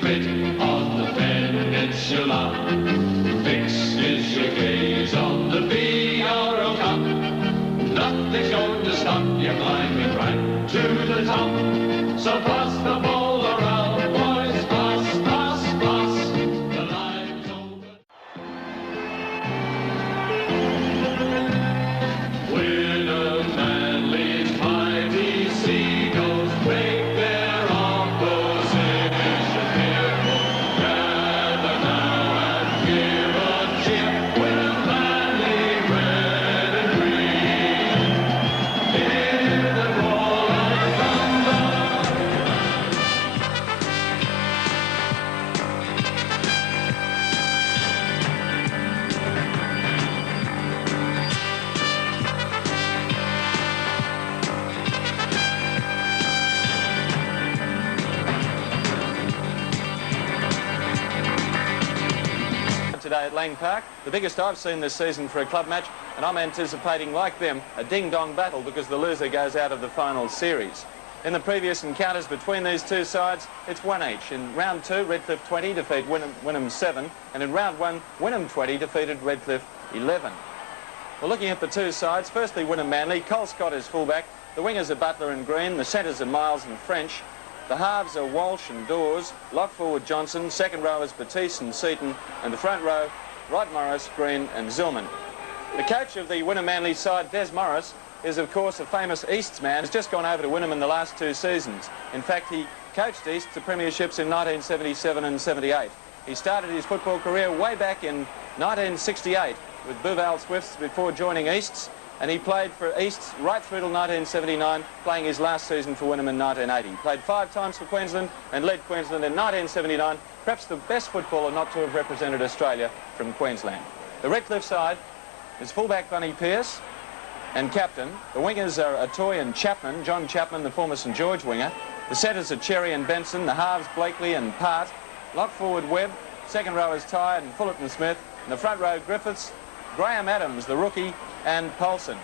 fit on the peninsula. Fixes your gaze on the BRO Cup. Nothing's going to stop you climbing right to the top. So pass the ball around, boys, pass, pass, pass. The line's over. Wynnum Manly's mighty seagulls break their opposition fearful. Gather now and give a cheer. Wynnum Manly, red and green. Hear the roll of thunder. Today at Lang Park, the biggest I've seen this season for a club match, and I'm anticipating, like them, a ding-dong battle because the loser goes out of the final series. In the previous encounters between these two sides, it's one each. In round 2, Redcliffe 20 defeat Wynnum 7, and in round 1, Wynnum 20 defeated Redcliffe 11. Well, looking at the two sides, firstly Wynnum Manly. Cole Scott is fullback, the wingers are Butler and Green, the centres are Miles and French, the halves are Walsh and Dawes, lock forward Johnson, second row is Batiste and Seaton, and the front row, Rod Morris, Green and Zillman. The coach of the Wynnum Manly side, Des Morris, is of course a famous Easts man. He's just gone over to Wynnum in the last 2 seasons. In fact, he coached Easts to premierships in 1977 and 78. He started his football career way back in 1968 with Bouval Swifts before joining Easts, and he played for Easts right through till 1979, playing his last season for Wynnum in 1980. Played 5 times for Queensland and led Queensland in 1979, perhaps the best footballer not to have represented Australia from Queensland. The Redcliffe side is fullback Bunny Pearce and captain. The wingers are Atoy and Chapman, John Chapman, the former St George winger. The centres are Cherry and Benson, the halves Blakely and Part. Lock forward Webb, second row is Tyre and Fullerton Smith, and the front row Griffiths, Graham Adams, the rookie, and Polson.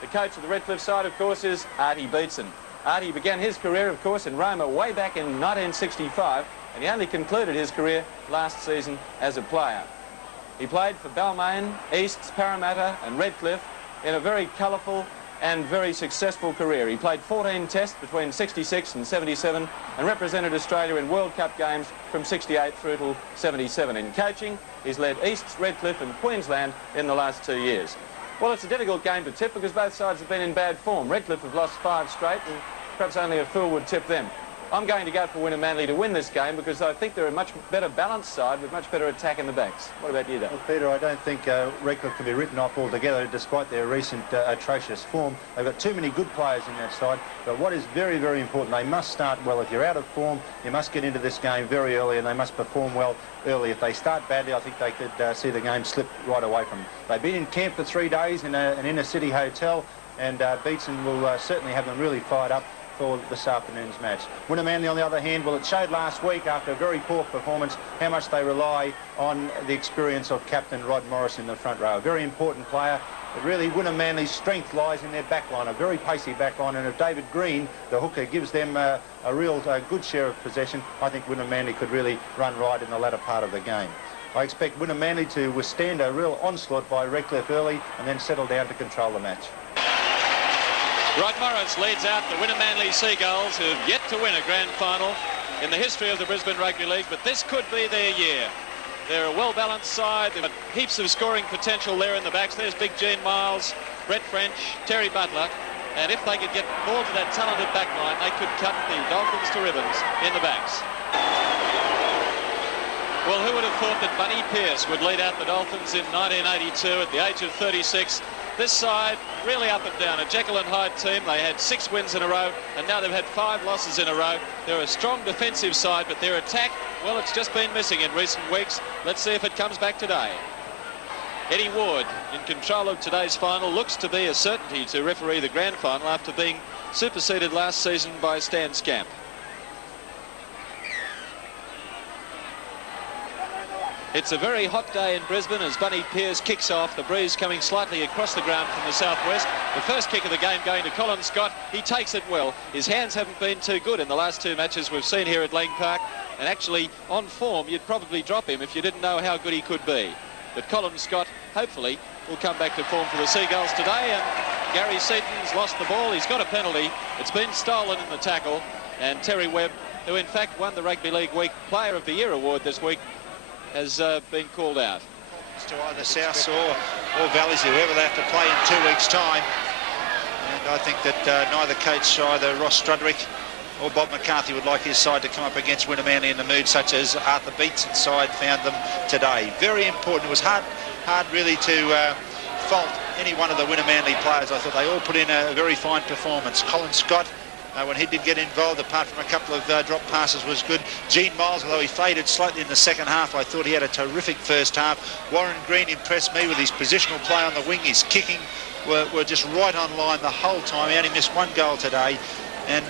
The coach of the Redcliffe side, of course, is Artie Beetson. Artie began his career, of course, in Roma way back in 1965, and he only concluded his career last season as a player. He played for Balmain, Easts, Parramatta and Redcliffe in a very colourful and very successful career. He played 14 tests between 66 and 77 and represented Australia in World Cup games from 68 through till 77. In coaching, he's led Easts, Redcliffe and Queensland in the last 2 years. Well, it's a difficult game to tip because both sides have been in bad form. Redcliffe have lost 5 straight and perhaps only a fool would tip them. I'm going to go for Wynnum Manly to win this game because I think they're a much better balanced side with much better attack in the backs. What about you, Dave? Well, Peter, I don't think Redcliffe can be written off altogether despite their recent atrocious form. They've got too many good players in that side, but what is very, very important, they must start well. If you're out of form, you must get into this game very early and they must perform well early. If they start badly, I think they could see the game slip right away from them. They've been in camp for 3 days in an inner-city hotel, and Beetson will certainly have them really fired up for this afternoon's match. Wynnum Manly, on the other hand, well, it showed last week after a very poor performance how much they rely on the experience of captain Rod Morris in the front row. A very important player, but really Wynnum Manly's strength lies in their back line, a very pacey back line, and if David Green, the hooker, gives them a real good share of possession, I think Wynnum Manly could really run right in the latter part of the game. I expect Wynnum Manly to withstand a real onslaught by Redcliffe early and then settle down to control the match. Rod Morris leads out the Wynnum Manly Seagulls, who have yet to win a grand final in the history of the Brisbane Rugby League, but this could be their year. They're a well-balanced side. They've got heaps of scoring potential there in the backs. There's Big Gene Miles, Brett French, Terry Butler, and if they could get more to that talented back line, they could cut the Dolphins to ribbons in the backs. Well, who would have thought that Bunny Pearce would lead out the Dolphins in 1982 at the age of 36? This side really up and down, a Jekyll and Hyde team. They had 6 wins in a row and now they've had 5 losses in a row. They're a strong defensive side, but their attack, well, it's just been missing in recent weeks. Let's see if it comes back today. Eddie Ward in control of today's final, looks to be a certainty to referee the grand final after being superseded last season by Stan Scamp. It's a very hot day in Brisbane as Bunny Pearce kicks off. The breeze coming slightly across the ground from the southwest. The first kick of the game going to Colin Scott. He takes it well. His hands haven't been too good in the last 2 matches we've seen here at Lang Park. and actually on form you'd probably drop him if you didn't know how good he could be. But Colin Scott hopefully will come back to form for the Seagulls today, and Gary Seaton's lost the ball. He's got a penalty. It's been stolen in the tackle, and Terry Webb, who in fact won the Rugby League Week Player of the Year award this week, has been called out. To either Souths or Valleys, whoever they have to play in 2 weeks' time. And I think that neither coach, either Ross Strudwick or Bob McCarthy, would like his side to come up against Wynnum Manly in the mood such as Arthur Beatson's side found them today. Very important. It was hard really to fault any one of the Wynnum Manly players. I thought they all put in a very fine performance. Colin Scott, when he did get involved, apart from a couple of drop passes, was good. Gene Miles, although he faded slightly in the second half, I thought he had a terrific first half. Warren Green impressed me with his positional play on the wing. His kicking were just right on line the whole time. He only missed one goal today. And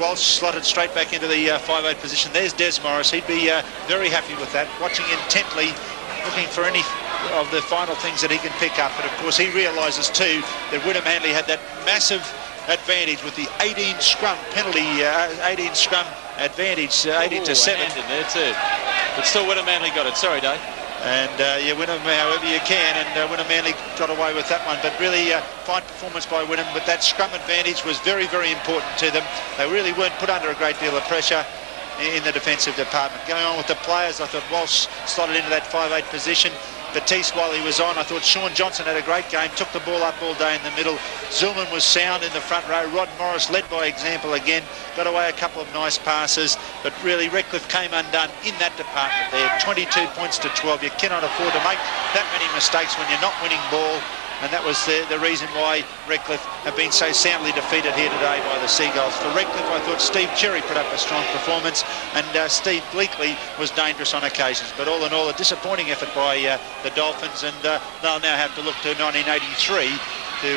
Walsh slotted straight back into the 5'8" position. There's Des Morris. He'd be very happy with that, watching intently, looking for any of the final things that he can pick up. But of course he realises too that Wynnum Manly had that massive advantage with the 18 scrum penalty, 18 scrum advantage, 18 to 7. In there too. But still Wynnum Manly got it. Sorry, Dave. And you win them however you can, and Wynnum Manly got away with that one. But really fine performance by Wynnum, but that scrum advantage was very, very important to them. They really weren't put under a great deal of pressure in the defensive department. Going on with the players, I thought Walsh slotted into that 5'8" position. Batiste, while he was on, I thought Sean Johnson had a great game, took the ball up all day in the middle. Zillman was sound in the front row. Rod Morris led by example again, got away a couple of nice passes, but really Redcliffe came undone in that department there. 22 points to 12. You cannot afford to make that many mistakes when you're not winning ball, and that was the reason why Redcliffe have been so soundly defeated here today by the Seagulls. For Redcliffe, I thought Steve Cherry put up a strong performance, and Steve Bleakley was dangerous on occasions. But all in all, a disappointing effort by the Dolphins, and they'll now have to look to 1983 to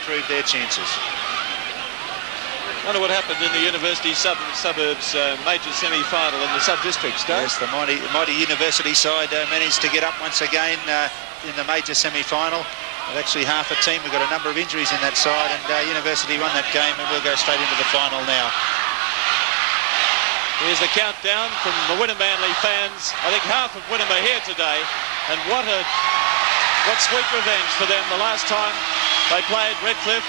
improve their chances. Wonder what happened in the University Suburbs major semi-final in the sub-districts, Dave? Yes, the mighty University side managed to get up once again in the major semi-final. With actually half a team. We've got a number of injuries in that side, and University won that game, and we'll go straight into the final now. Here's the countdown from the Wynnum Manly fans. I think half of Wynnum are here today, and what sweet revenge for them. The last time they played Redcliffe,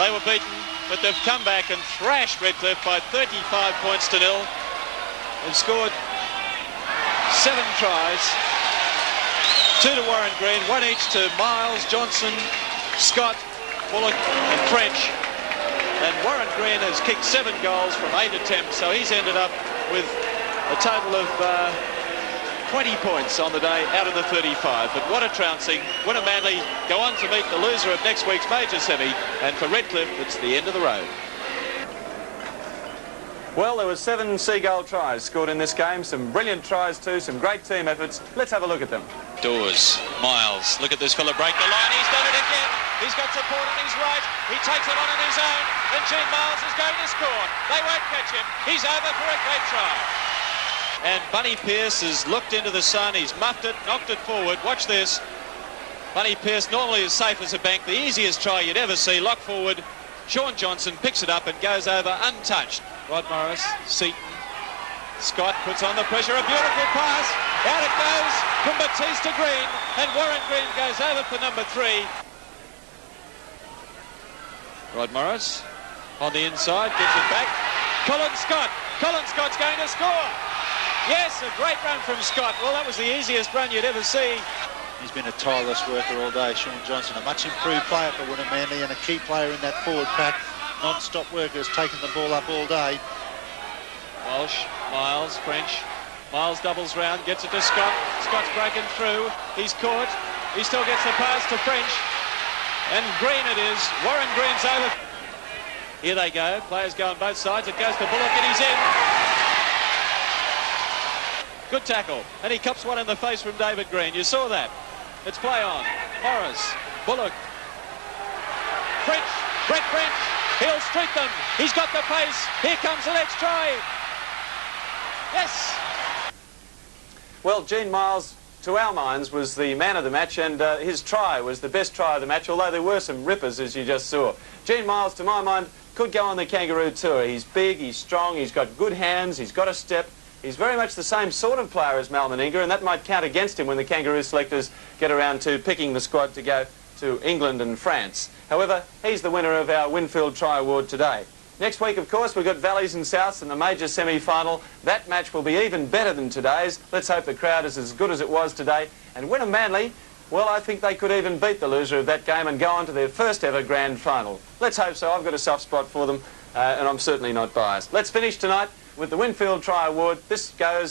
they were beaten, but they've come back and thrashed Redcliffe by 35 points to 0. They've scored 7 tries. 2 to Warren Green, 1 each to Miles, Johnson, Scott, Bullock and French. And Warren Green has kicked 7 goals from 8 attempts, so he's ended up with a total of 20 points on the day out of the 35. But what a trouncing. Wynnum Manly go on to meet the loser of next week's major semi, and for Redcliffe, it's the end of the road. Well, there were 7 Seagull tries scored in this game. Some brilliant tries too, some great team efforts. Let's have a look at them. Dawes, Miles, look at this fella break the line. He's done it again. He's got support on his right. He takes it on his own. And Gene Miles is going to score. They won't catch him. He's over for a great try. And Bunny Pearce has looked into the sun. He's muffed it, knocked it forward. Watch this. Bunny Pearce normally as safe as a bank. The easiest try you'd ever see. Lock forward. Sean Johnson picks it up and goes over untouched. Rod Morris, Seaton, Scott puts on the pressure. A beautiful pass. Out it goes from Batiste to Green. And Warren Green goes over for number 3. Rod Morris on the inside, gives it back. Colin Scott. Colin Scott's going to score. Yes, a great run from Scott. Well, that was the easiest run you'd ever see. He's been a tireless worker all day, Sean Johnson. A much improved player for Wynnum Manly and a key player in that forward pack. Non-stop worker has taken the ball up all day. Walsh, Miles, French. Miles doubles round, gets it to Scott. Scott's broken through. He's caught. He still gets the pass to French. And Green it is. Warren Green's over. Here they go. Players go on both sides. It goes to Bullock and he's in. Good tackle. And he cups one in the face from David Green. You saw that. It's play on. Morris, Bullock. French, Brett French. He'll streak them. He's got the pace. Here comes the next try. Yes. Well, Gene Miles, to our minds, was the man of the match, and his try was the best try of the match, although there were some rippers, as you just saw. Gene Miles, to my mind, could go on the Kangaroo Tour. He's big, he's strong, he's got good hands, he's got a step, He's very much the same sort of player as Mal Meninga, and that might count against him when the Kangaroo selectors get around to picking the squad to go to England and France. However, he's the winner of our Winfield Try Award today. Next week, of course, we've got Valleys and Souths in the major semi-final. That match will be even better than today's. Let's hope the crowd is as good as it was today. And Wynnum Manly, well, I think they could even beat the loser of that game and go on to their first ever grand final. Let's hope so. I've got a soft spot for them, and I'm certainly not biased. Let's finish tonight with the Winfield Try Award. This goes